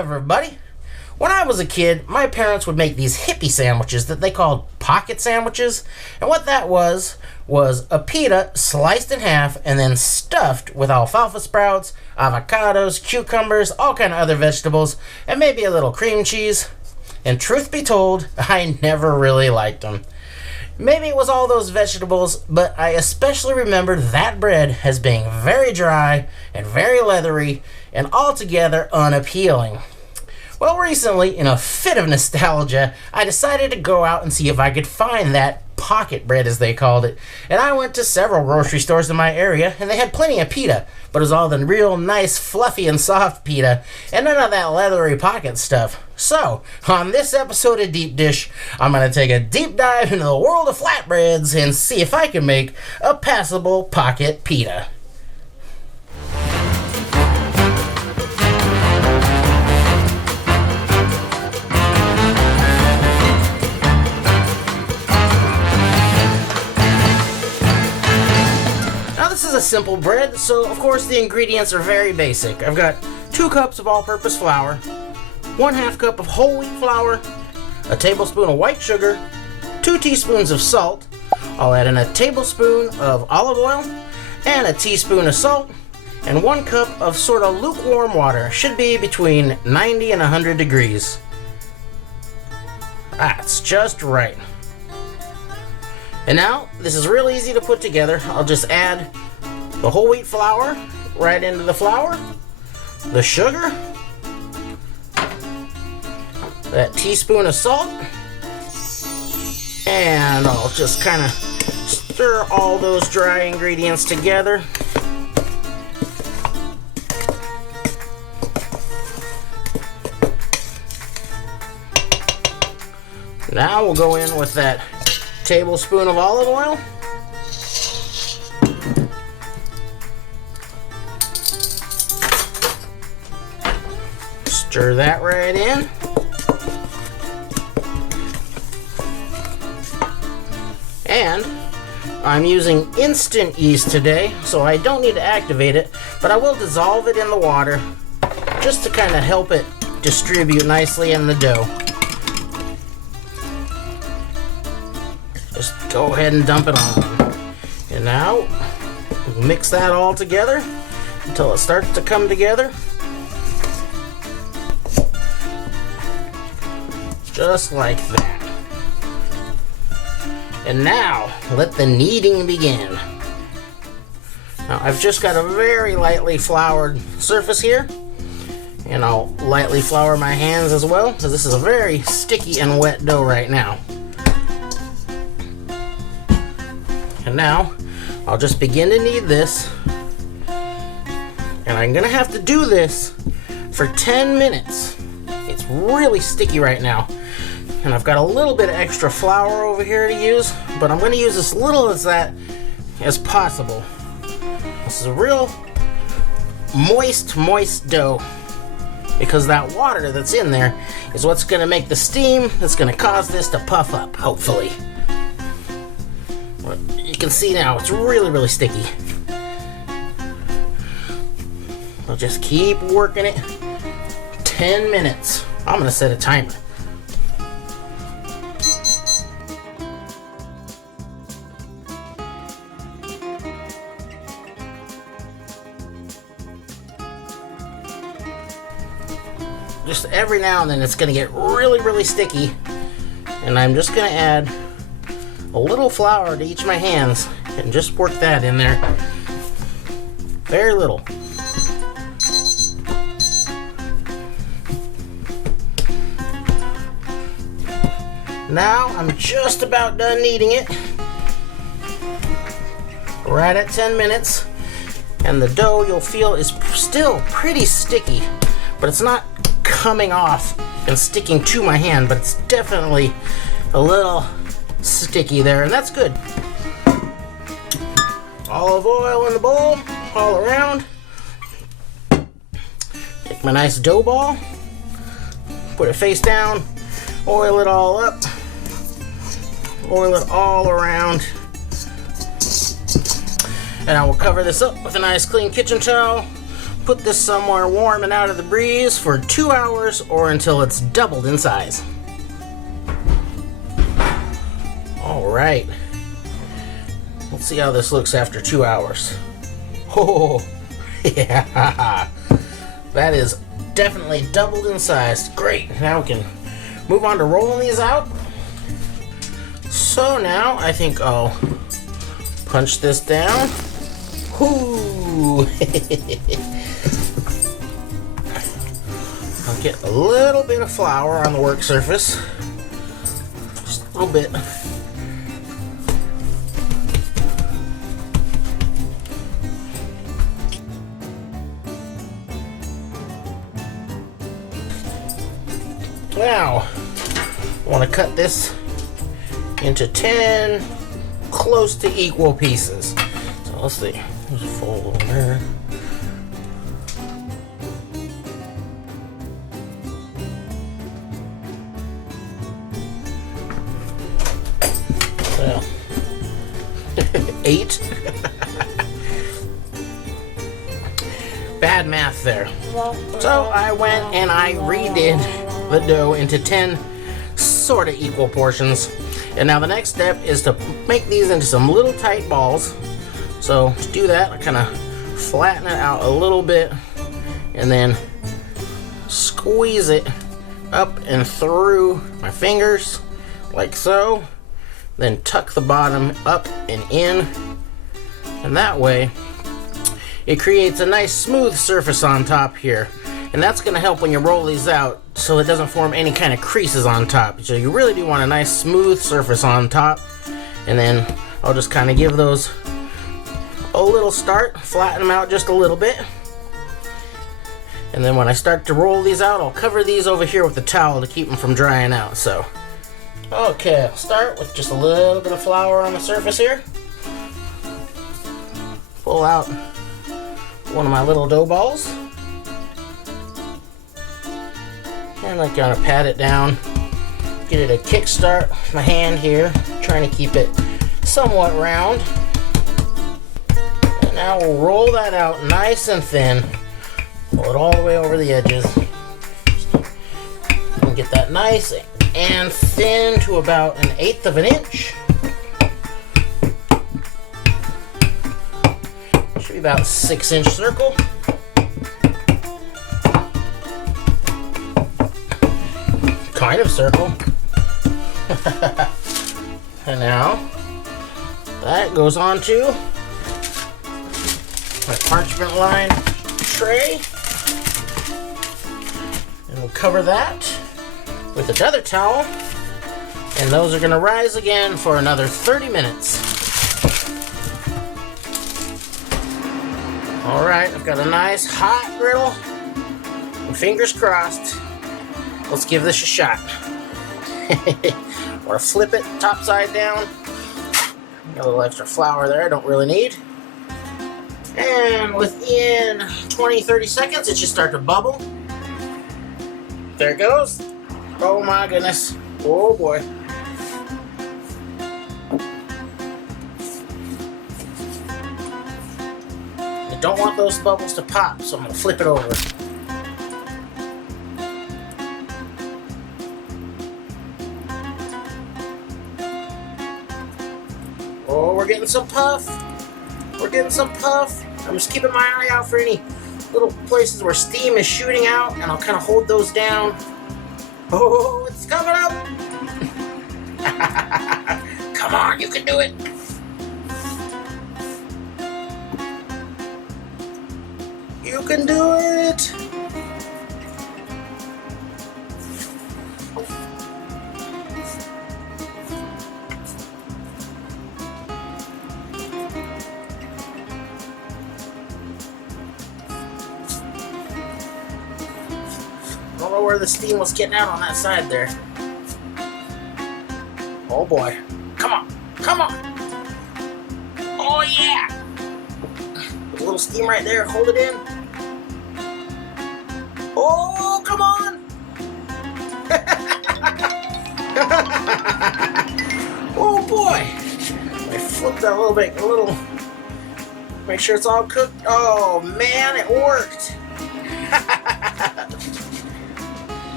everybody. When I was a kid, my parents would make these hippie sandwiches that they called pocket sandwiches. And what that was a pita sliced in half and then stuffed with alfalfa sprouts, avocados, cucumbers, all kind of other vegetables, and maybe a little cream cheese. And truth be told, I never really liked them. Maybe it was all those vegetables, but I especially remember that bread as being very dry and very leathery and altogether unappealing. Well, recently, in a fit of nostalgia, I decided to go out and see if I could find that pocket bread, as they called it. And I went to several grocery stores in my area, and they had plenty of pita, but it was all the real nice, fluffy, and soft pita, and none of that leathery pocket stuff. So, on this episode of Deep Dish, I'm going to take a deep dive into the world of flatbreads and see if I can make a passable pocket pita. This is a simple bread, so of course the ingredients are very basic. I've got 2 cups of all-purpose flour, 1/2 cup of whole wheat flour, a tablespoon of white sugar, 2 teaspoons of salt. I'll add in a tablespoon of olive oil and a teaspoon of salt, and 1 cup of sort of lukewarm water. Should be between 90 and 100 degrees. That's just right. And now, this is real easy to put together. I'll just add the whole wheat flour right into the flour, the sugar, that teaspoon of salt, and I'll just kind of stir all those dry ingredients together. Now we'll go in with that tablespoon of olive oil. Stir that right in. And I'm using instant yeast today, so I don't need to activate it, but I will dissolve it in the water just to kind of help it distribute nicely in the dough. Just go ahead and dump it on. And now, we'll mix that all together until it starts to come together. Just like that. And now, let the kneading begin. Now, I've just got a very lightly floured surface here. And I'll lightly flour my hands as well, because this is a very sticky and wet dough right now. And now, I'll just begin to knead this. And I'm going to have to do this for 10 minutes. It's really sticky right now. And I've got a little bit of extra flour over here to use, but I'm going to use as little as that as possible. This is a real moist dough, because that water that's in there is what's going to make the steam that's going to cause this to puff up, hopefully. But you can see now it's really sticky. I'll just keep working it. 10 minutes. I'm going to set a timer. Just every now and then it's going to get really sticky, and I'm just going to add a little flour to each of my hands and just work that in there. Very little. Now I'm just about done kneading it. Right at 10 minutes, and the dough you'll feel is still pretty sticky, but it's not coming off and sticking to my hand, but it's definitely a little sticky there, and that's good. Olive oil in the bowl all around. Take my nice dough ball, put it face down, oil it all up, oil it all around, and I will cover this up with a nice clean kitchen towel. Put this somewhere warm and out of the breeze for 2 hours or until it's doubled in size. Alright. Let's see how this looks after 2 hours. Oh, yeah. That is definitely doubled in size. Great. Now we can move on to rolling these out. So now I think I'll punch this down. Whoo! I'll get a little bit of flour on the work surface. Just a little bit. Now, I want to cut this into 10 close to equal pieces. So let's see. There's a fold over there. So, 8. Bad math there. So I went and I redid the dough into 10 sort of equal portions. And now the next step is to make these into some little tight balls. So to do that, I kind of flatten it out a little bit and then squeeze it up and through my fingers like so. Then tuck the bottom up and in. And that way it creates a nice smooth surface on top here. And that's going to help when you roll these out so it doesn't form any kind of creases on top. So you really do want a nice smooth surface on top. And then I'll just kind of give those a little start, flatten them out just a little bit. And then when I start to roll these out, I'll cover these over here with a towel to keep them from drying out. So, okay, I'll start with just a little bit of flour on the surface here. Pull out one of my little dough balls. And I kind of pat it down, get it a kickstart with my hand here, trying to keep it somewhat round. And now we'll roll that out nice and thin, pull it all the way over the edges, and get that nice and thin to about 1/8 of an inch. Should be about 6-inch circle. Kind of circle. And now that goes on to my parchment lined tray. And we'll cover that with another towel. And those are going to rise again for another 30 minutes. Alright, I've got a nice hot griddle. And fingers crossed. Let's give this a shot. Or flip it top side down. Got a little extra flour there I don't really need. And within 20-30 seconds it should start to bubble. There it goes. Oh my goodness. Oh boy. I don't want those bubbles to pop, so I'm going to flip it over. Oh, we're getting some puff. We're getting some puff. I'm just keeping my eye out for any little places where steam is shooting out, and I'll kind of hold those down. Oh, it's coming up. Come on, you can do it. You can do it. I don't know where the steam was getting out on that side there. Oh boy. Come on. Come on. Oh yeah. A little steam right there. Hold it in. Oh, come on. Oh boy. I flipped that a little bit. Make sure it's all cooked. Oh man, it worked.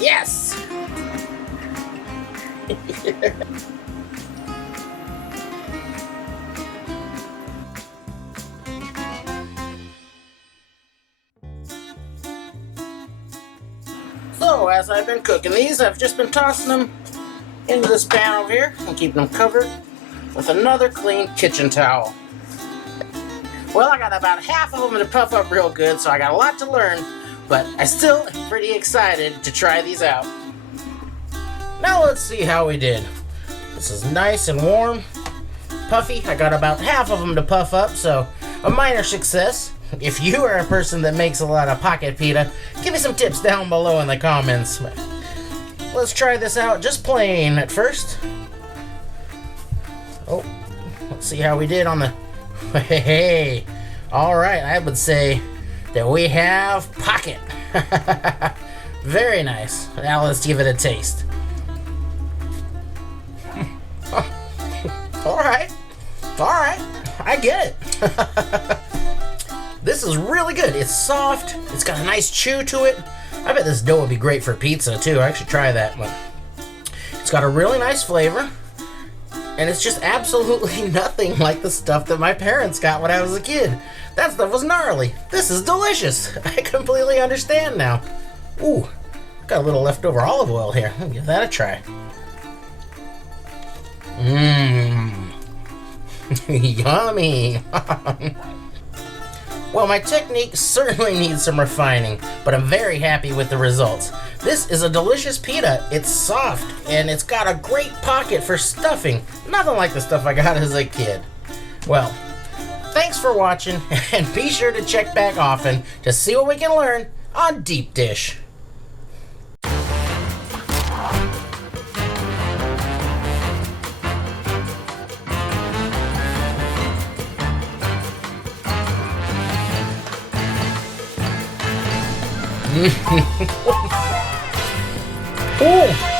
Yes! So, as I've been cooking these, I've just been tossing them into this pan over here and keeping them covered with another clean kitchen towel. Well, I got about half of them to puff up real good, so I got a lot to learn, but I still am pretty excited to try these out. Now let's see how we did. This is nice and warm, puffy. I got about half of them to puff up, so a minor success. If you are a person that makes a lot of pocket pita, give me some tips down below in the comments. Let's try this out just plain at first. Oh, let's see how we did on the... Hey, all right, I would say that we have pocket. Very nice. Now let's give it a taste. All right, I get it. This is really good. It's soft. It's got a nice chew to it. I bet this dough would be great for pizza too. I should try that one. It's got a really nice flavor. And it's just absolutely nothing like the stuff that my parents got when I was a kid. That stuff was gnarly. This is delicious. I completely understand now. Ooh, got a little leftover olive oil here. Let me give that a try. Mmm. Yummy. Well, my technique certainly needs some refining, but I'm very happy with the results. This is a delicious pita. It's soft, and it's got a great pocket for stuffing. Nothing like the stuff I got as a kid. Well, thanks for watching, and be sure to check back often to see what we can learn on Deep Dish. Oh!